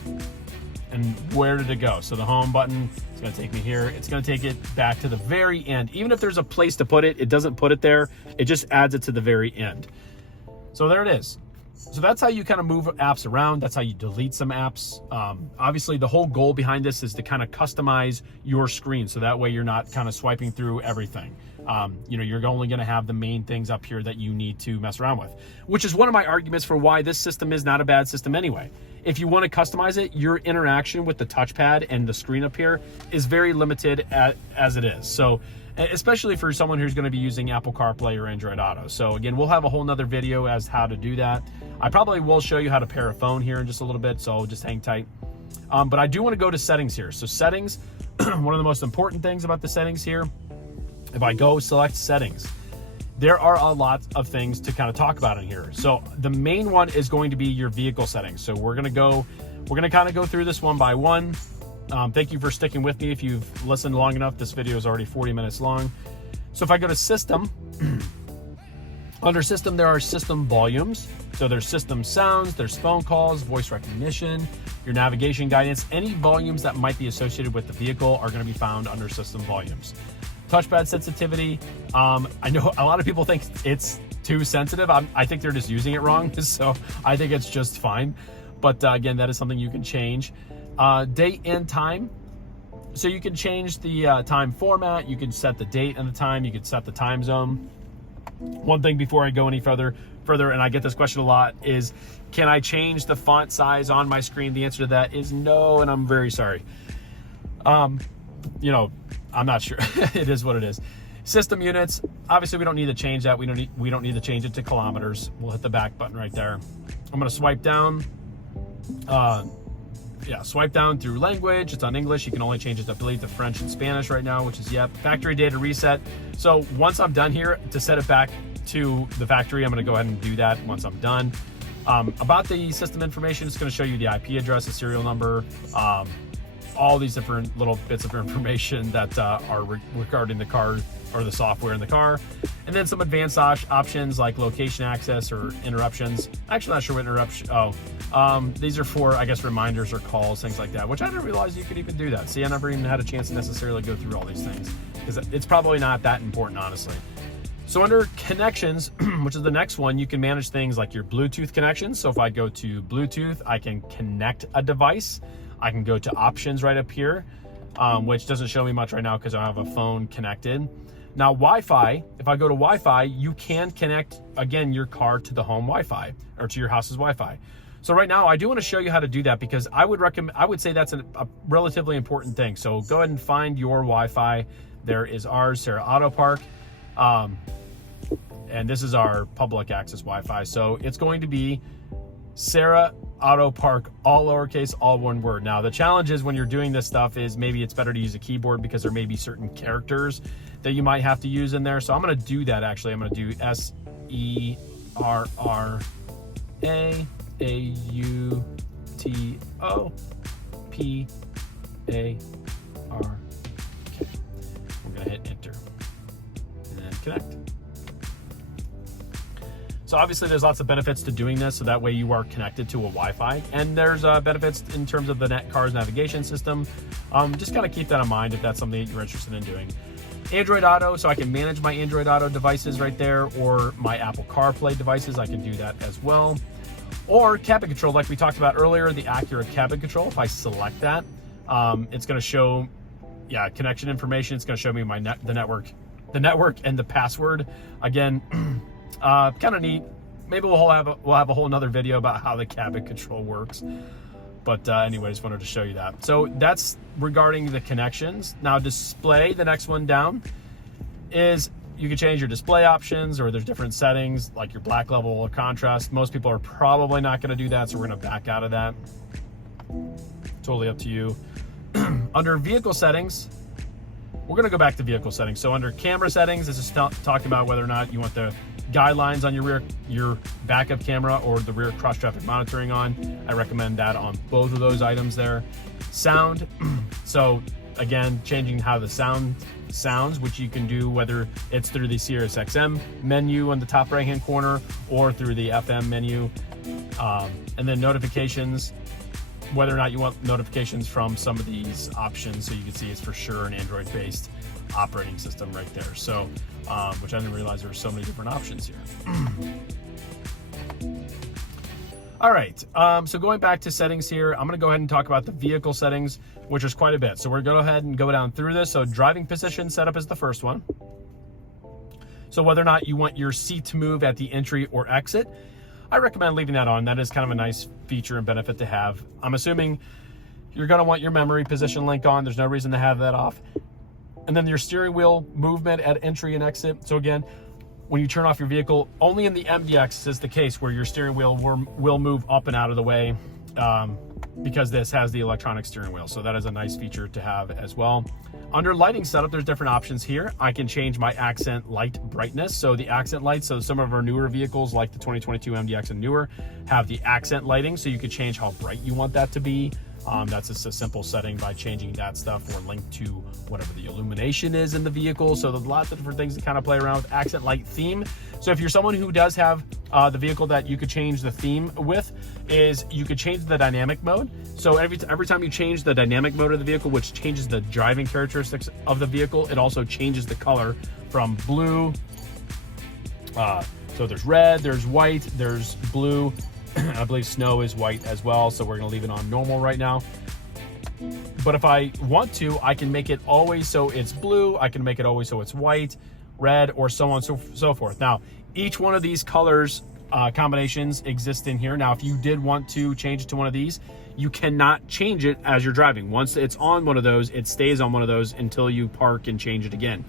And where did it go? So the home button is going to take me here. It's going to take it back to the very end. Even if there's a place to put it, it doesn't put it there. It just adds it to the very end. So there it is. So that's how you kind of move apps around. That's how you delete some apps. Obviously, the whole goal behind this is to kind of customize your screen. So that way you're not kind of swiping through everything. You're only going to have the main things up here that you need to mess around with, which is one of my arguments for why this system is not a bad system anyway. If you want to customize it, your interaction with the touchpad and the screen up here is very limited as it is. So especially for someone who's going to be using Apple CarPlay or Android Auto. So again, we'll have a whole nother video as how to do that. I probably will show you how to pair a phone here in just a little bit, so just hang tight. But I do want to go to settings here. So settings, one of the most important things about the settings here, if I go select settings, there are a lot of things to kind of talk about in here. So the main one is going to be your vehicle settings. So we're going to kind of go through this one by one. Thank you for sticking with me. If you've listened long enough, this video is already 40 minutes long. So if I go to system, under system, there are system volumes. So there's system sounds, there's phone calls, voice recognition, your navigation guidance. Any volumes that might be associated with the vehicle are going to be found under system volumes. Touchpad sensitivity. I know a lot of people think it's too sensitive. I think they're just using it wrong. So I think it's just fine. But again, that is something you can change. Date and time. So you can change the time format. You can set the date and the time. You can set the time zone. One thing before I go any further, and I get this question a lot, is can I change the font size on my screen? The answer to that is no, and I'm very sorry. I'm not sure. It is what it is. System units, obviously we don't need to change that. We don't need to change it to kilometers. We'll hit the back button right there. I'm gonna swipe down. Swipe down through language. It's on English. You can only change it, I believe, to French and Spanish right now, which is yep. Factory data reset. So once I'm done here, to set it back to the factory, I'm gonna go ahead and do that once I'm done. About the system information, it's gonna show you the IP address, the serial number, all these different little bits of information that are regarding the car or the software in the car. And then some advanced options like location access or interruptions. Actually not sure what interruption, these are for, I guess, reminders or calls, things like that, which I didn't realize you could even do that. See, I never even had a chance to necessarily go through all these things because it's probably not that important, honestly. So under connections, which is the next one, you can manage things like your Bluetooth connections. So if I go to Bluetooth, I can connect a device. I can go to options right up here, which doesn't show me much right now because I have a phone connected. Now Wi-Fi, if I go to Wi-Fi, you can connect, again, your car to the home Wi-Fi or to your house's Wi-Fi. So right now I do want to show you how to do that because I would say that's a relatively important thing. So go ahead and find your Wi-Fi. There is ours, Serra Auto Park. And this is our public access Wi-Fi. So it's going to be Serra Auto Park, all lowercase, all one word. Now the challenge is when you're doing this stuff is maybe it's better to use a keyboard because there may be certain characters that you might have to use in there. So I'm going to do that actually. I'm going to do SERRAUTOPARK. I'm going to hit enter and then connect. So obviously there's lots of benefits to doing this, so that way you are connected to a Wi-Fi. And there's benefits in terms of the car's navigation system. Just kind of keep that in mind if that's something that you're interested in doing. Android Auto, so I can manage my Android Auto devices right there, or my Apple CarPlay devices, I can do that as well. Or cabin control, like we talked about earlier, the Acura cabin control. If I select that, it's going to show, connection information. It's going to show me the network and the password. Again, kind of neat. Maybe we'll have a whole nother video about how the cabin control works. But anyways, wanted to show you that. So that's regarding the connections. Now display, the next one down, is you can change your display options, or there's different settings like your black level or contrast. Most people are probably not going to do that, so we're going to back out of that. Totally up to you. Under vehicle settings, we're going to go back to vehicle settings. So under camera settings, this is talking about whether or not you want the guidelines on your backup camera or the rear cross traffic monitoring on. I recommend that on both of those items there. Sound, so again, changing how the sound sounds, which you can do whether it's through the Sirius XM menu on the top right hand corner or through the FM menu. And then notifications, whether or not you want notifications from some of these options. So you can see it's for sure an Android based operating system right there. So which I didn't realize there were so many different options here. All right, so going back to settings here, I'm gonna go ahead and talk about the vehicle settings, which is quite a bit. So we're gonna go ahead and go down through this. So driving position setup is the first one. So whether or not you want your seat to move at the entry or exit, I recommend leaving that on. That is kind of a nice feature and benefit to have. I'm assuming you're gonna want your memory position link on. There's no reason to have that off. And then your steering wheel movement at entry and exit. So again, when you turn off your vehicle, only in the MDX is the case where your steering wheel will move up and out of the way because this has the electronic steering wheel. So that is a nice feature to have as well. Under lighting setup, there's different options here. I can change my accent light brightness. So the accent lights, so some of our newer vehicles like the 2022 MDX and newer have the accent lighting. So you can change how bright you want that to be. That's just a simple setting by changing that stuff or linked to whatever the illumination is in the vehicle. So there's lots of different things to kind of play around with. Accent light theme. So if you're someone who does have the vehicle that you could change the theme with, is you could change the dynamic mode. So every time you change the dynamic mode of the vehicle, which changes the driving characteristics of the vehicle, it also changes the color from blue. So there's red, there's white, there's blue. I believe snow is white as well, so we're gonna leave it on normal right now. But if I want to, I can make it always so it's blue, I can make it always so it's white, red, or so on and so forth. Now, each one of these colors combinations exist in here. Now, if you did want to change it to one of these, you cannot change it as you're driving. Once it's on one of those, it stays on one of those until you park and change it again.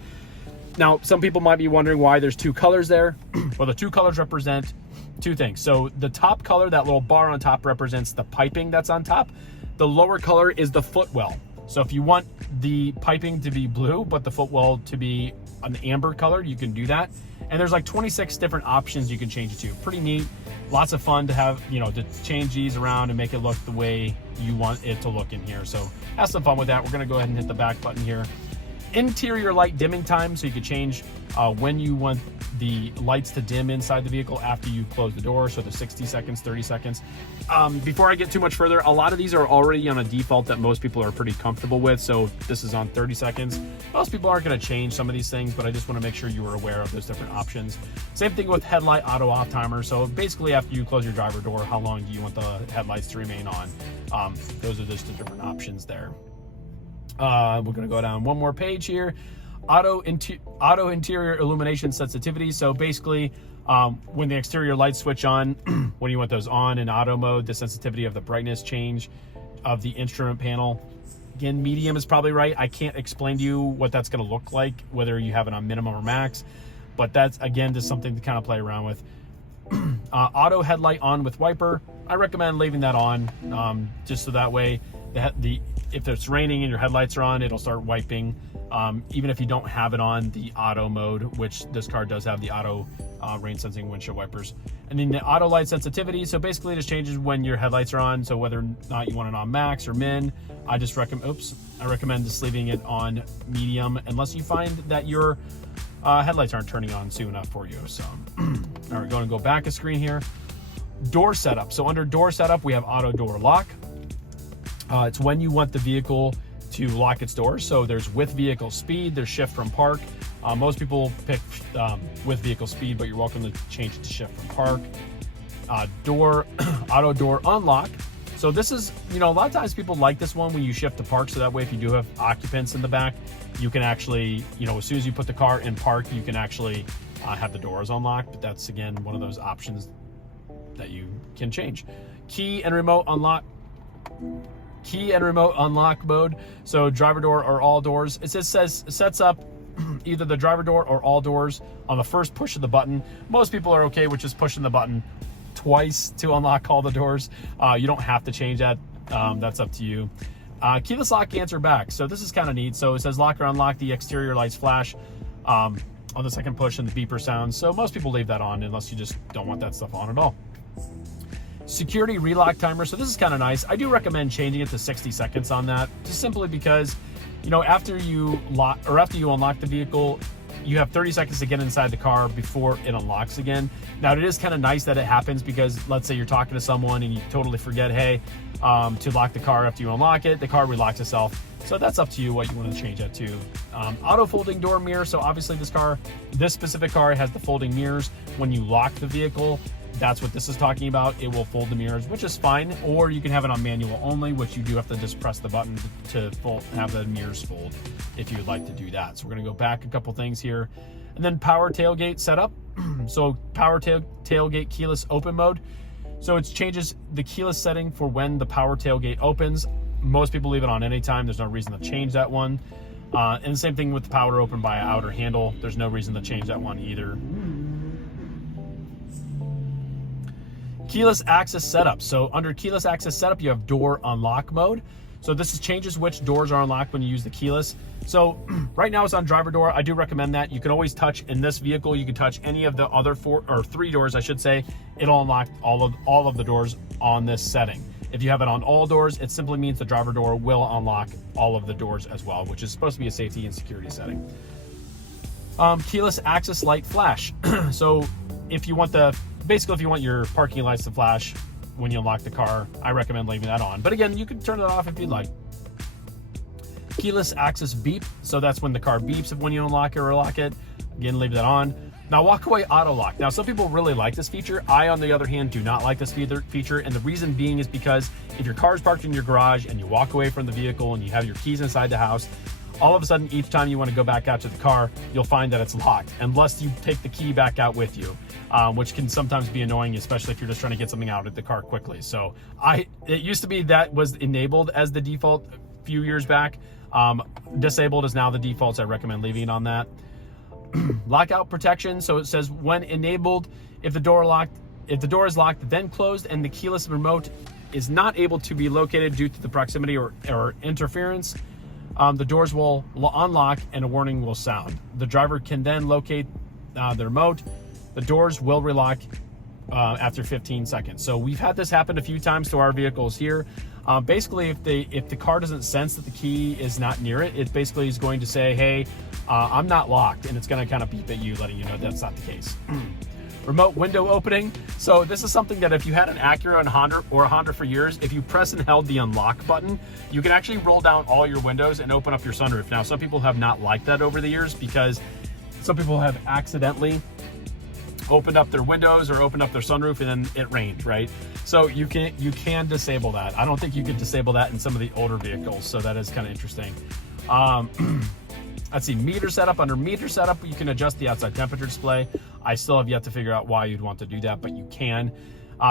Now, some people might be wondering why there's two colors there. Well, the two colors represent two things. So the top color, that little bar on top, represents the piping that's on top. The lower color is the footwell. So if you want the piping to be blue, but the footwell to be an amber color, you can do that. And there's like 26 different options you can change it to. Pretty neat. Lots of fun to have, to change these around and make it look the way you want it to look in here. So have some fun with that. We're gonna go ahead and hit the back button here. Interior light dimming time, so you can change when you want the lights to dim inside the vehicle after you close the door. So the 60 seconds, 30 seconds. Before I get too much further, a lot of these are already on a default that most people are pretty comfortable with. So this is on 30 seconds. Most people aren't going to change some of these things, but I just want to make sure you are aware of those different options. Same thing with headlight auto off timer. So basically after you close your driver door, how long do you want the headlights to remain on? Those are just the different options there. We're going to go down one more page here. Auto interior illumination sensitivity. So basically, when the exterior lights switch on, when you want those on in auto mode, the sensitivity of the brightness change of the instrument panel. Again, medium is probably right. I can't explain to you what that's going to look like, whether you have it on minimum or max, but that's, again, just something to kind of play around with. Auto headlight on with wiper. I recommend leaving that on, just so that way if it's raining and your headlights are on, it'll start wiping. Even if you don't have it on the auto mode, which this car does have the auto rain sensing windshield wipers. And then the auto light sensitivity. So basically it just changes when your headlights are on. So whether or not you want it on max or min, I recommend just leaving it on medium unless you find that your headlights aren't turning on soon enough for you. So, all right, going to go back a screen here. Door setup. So under door setup, we have auto door lock. It's when you want the vehicle to lock its doors. So there's with vehicle speed, there's shift from park. Most people pick with vehicle speed, but you're welcome to change it to shift from park. Auto door unlock. So this is, a lot of times people like this one when you shift to park. So that way, if you do have occupants in the back, you can actually, as soon as you put the car in park, you can actually have the doors unlocked. But that's, again, one of those options that you can change. Key and remote unlock. Key and remote unlock mode. So driver door or all doors. It says sets up either the driver door or all doors on the first push of the button. Most people are okay with just pushing the button twice to unlock all the doors. You don't have to change that. That's up to you. Keyless lock answer back. So this is kind of neat. So it says lock or unlock, the exterior lights flash on the second push and the beeper sounds. So most people leave that on unless you just don't want that stuff on at all. Security relock timer. So this is kind of nice. I do recommend changing it to 60 seconds on that, just simply because, you know, after you unlock the vehicle, you have 30 seconds to get inside the car before it unlocks again. Now, it is kind of nice that it happens because let's say you're talking to someone and you totally forget, hey, to lock the car after you unlock it, the car relocks itself. So that's up to you what you want to change that to. Auto folding door mirror. So obviously this specific car has the folding mirrors. When you lock the vehicle, that's what this is talking about. It will fold the mirrors, which is fine. Or you can have it on manual only, which you do have to just press the button to have the mirrors fold if you would like to do that. So we're going to go back a couple things here. And then power tailgate setup. So power tailgate keyless open mode. So it changes the keyless setting for when the power tailgate opens. Most people leave it on anytime. There's no reason to change that one. And the same thing with the power open by outer handle. There's no reason to change that one either. Keyless access setup. So under keyless access setup, you have door unlock mode. So this changes which doors are unlocked when you use the keyless. So right now it's on driver door. I do recommend that. You can always touch in this vehicle. You can touch any of the other three doors, I should say. It'll unlock all of the doors on this setting. If you have it on all doors, it simply means the driver door will unlock all of the doors as well, which is supposed to be a safety and security setting. Keyless access light flash. So if you want if you want your parking lights to flash when you unlock the car, I recommend leaving that on. But again, you can turn it off if you'd like. Keyless access beep. So that's when the car beeps when you unlock it or lock it. Again, leave that on. Now, walk away auto lock. Now, some people really like this feature. I, on the other hand, do not like this feature. And the reason being is because if your car is parked in your garage and you walk away from the vehicle and you have your keys inside the house, all of a sudden, each time you want to go back out to the car, you'll find that it's locked unless you take the key back out with you, which can sometimes be annoying, especially if you're just trying to get something out of the car quickly. So it used to be that was enabled as the default a few years back. Disabled is now the default, so I recommend leaving it on that. Lockout protection. So it says when enabled, if the door is locked, then closed, and the keyless remote is not able to be located due to the proximity or interference, the doors will unlock and a warning will sound. The driver can then locate the remote. The doors will relock after 15 seconds. So we've had this happen a few times to our vehicles here. Basically, if the car doesn't sense that the key is not near it, it basically is going to say, hey, I'm not locked, and it's going to kind of beep at you, letting you know that's not the case. Remote window opening. So this is something that if you had an Acura and Honda for years, if you press and held the unlock button, you can actually roll down all your windows and open up your sunroof. Now, some people have not liked that over the years because some people have accidentally opened up their windows or opened up their sunroof and then it rained, right? So you can disable that. I don't think you could disable that in some of the older vehicles, so that is kind of interesting. Let's see, meter setup. Under meter setup, you can adjust the outside temperature display. I still have yet to figure out why you'd want to do that, but you can.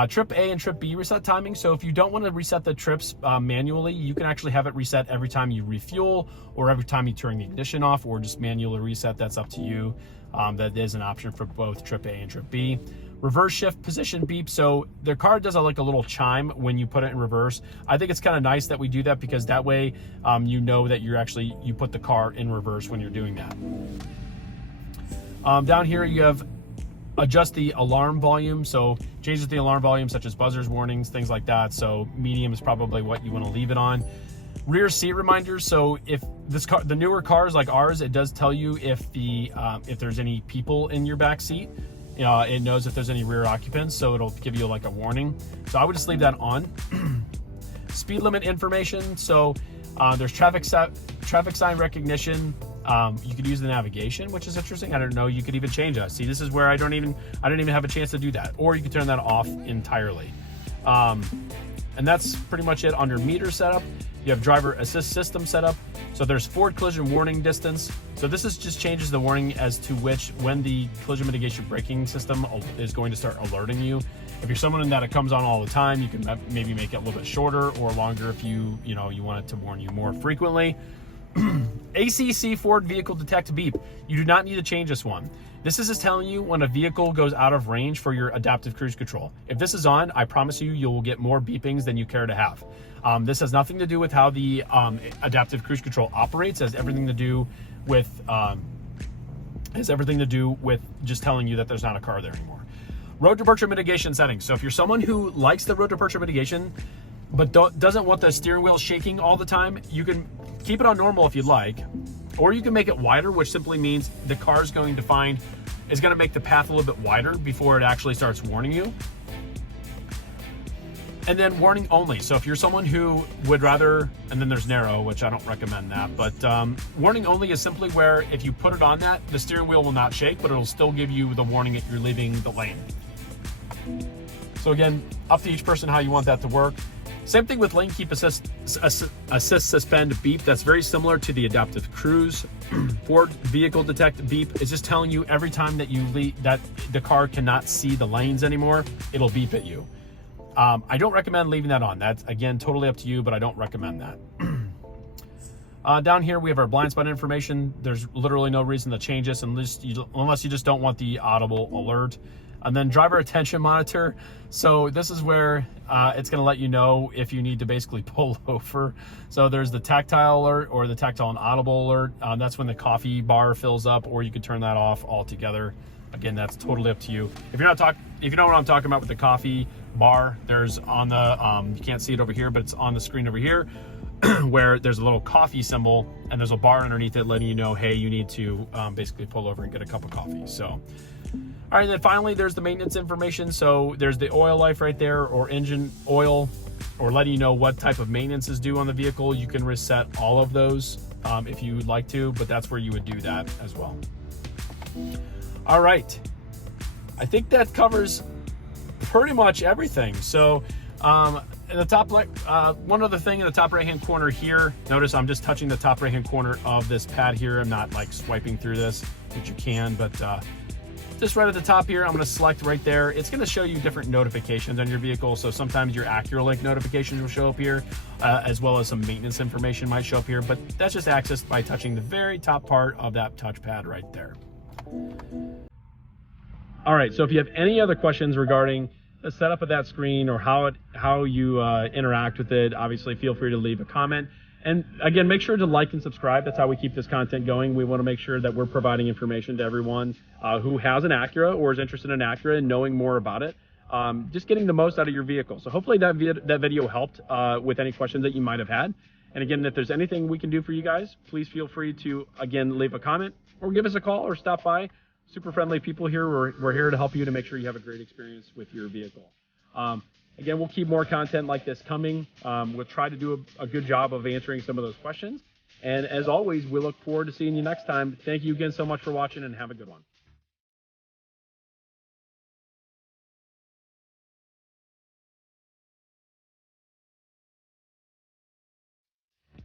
Trip A and Trip B reset timing. So if you don't want to reset the trips manually, you can actually have it reset every time you refuel or every time you turn the ignition off, or just manually reset. That's up to you. That is an option for both Trip A and Trip B. Reverse shift position beep. So the car does a little chime when you put it in reverse. I think it's kind of nice that we do that because that way you know that you put the car in reverse when you're doing that. Down here you have adjust the alarm volume. So changes the alarm volume such as buzzers, warnings, things like that. So medium is probably what you want to leave it on. Rear seat reminders. So if the newer cars like ours, it does tell you if there's any people in your back seat. It knows if there's any rear occupants, so it'll give you a warning. So I would just leave that on. Speed limit information. So there's traffic sign recognition. You could use the navigation, which is interesting. I don't know. You could even change that. See, this is where I don't even have a chance to do that. Or you could turn that off entirely. And that's pretty much it. Under meter setup, you have driver assist system setup. So there's forward collision warning distance. So this is just changes the warning as to when the collision mitigation braking system is going to start alerting you. If you're someone that it comes on all the time, you can maybe make it a little bit shorter or longer if you want it to warn you more frequently. ACC forward vehicle detect beep. You do not need to change this one. This is just telling you when a vehicle goes out of range for your adaptive cruise control. If this is on, I promise you'll get more beepings than you care to have. This has nothing to do with how the adaptive cruise control operates. It has everything to do with just telling you that there's not a car there anymore. Road departure mitigation settings. So if you're someone who likes the road departure mitigation but doesn't want the steering wheel shaking all the time, you can keep it on normal if you'd like, or you can make it wider, which simply means the car is going to make the path a little bit wider before it actually starts warning you. And then warning only. So if you're someone who would rather, and then there's narrow, which I don't recommend that, but warning only is simply where if you put it on that, the steering wheel will not shake, but it'll still give you the warning that you're leaving the lane. So again, up to each person how you want that to work. Same thing with lane keep assist suspend beep. That's very similar to the adaptive cruise. Forward vehicle detect beep is just telling you every time that you leave, that the car cannot see the lanes anymore, it'll beep at you. I don't recommend leaving that on. That's again totally up to you, but I don't recommend that. Down here we have our blind spot information. There's literally no reason to change this unless you just don't want the audible alert. And then driver attention monitor. So this is where it's going to let you know if you need to basically pull over. So there's the tactile alert or the tactile and audible alert. That's when the coffee bar fills up, or you can turn that off altogether. Again, that's totally up to you. If you know what I'm talking about with the coffee bar, there's on the you can't see it over here, but it's on the screen over here where there's a little coffee symbol and there's a bar underneath it letting you know, hey, you need to basically pull over and get a cup of coffee. So all right, then finally there's the maintenance information. So there's the oil life right there, or engine oil, or letting you know what type of maintenance is due on the vehicle. You can reset all of those if you would like to, but that's where you would do that as well. All right, I think that covers pretty much everything. So in the top one other thing in the top right hand corner here, notice I'm just touching the top right hand corner of this pad here. I'm not like swiping through this, which you can, but just right at the top here, I'm going to select right there. It's going to show you different notifications on your vehicle. So sometimes your Acura Link notifications will show up here, as well as some maintenance information might show up here, but that's just accessed by touching the very top part of that touchpad right there. All right, so if you have any other questions regarding the setup of that screen or how you interact with it, obviously feel free to leave a comment. And again, make sure to like and subscribe. That's how we keep this content going. We want to make sure that we're providing information to everyone who has an Acura or is interested in Acura and knowing more about it. Just getting the most out of your vehicle. So hopefully that video helped with any questions that you might have had. And again, if there's anything we can do for you guys, please feel free to, again, leave a comment or give us a call or stop by. Super friendly people here. We're here to help you to make sure you have a great experience with your vehicle. Again, we'll keep more content like this coming. We'll try to do a good job of answering some of those questions. And as always, we look forward to seeing you next time. Thank you again so much for watching, and have a good one.